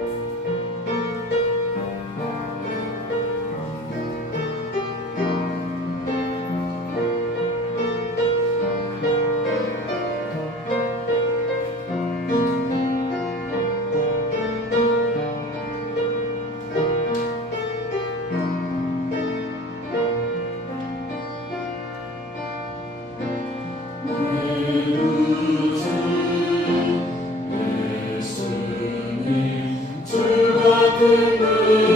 Hallelujah. Música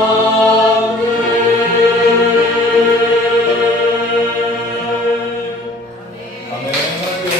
Senhor.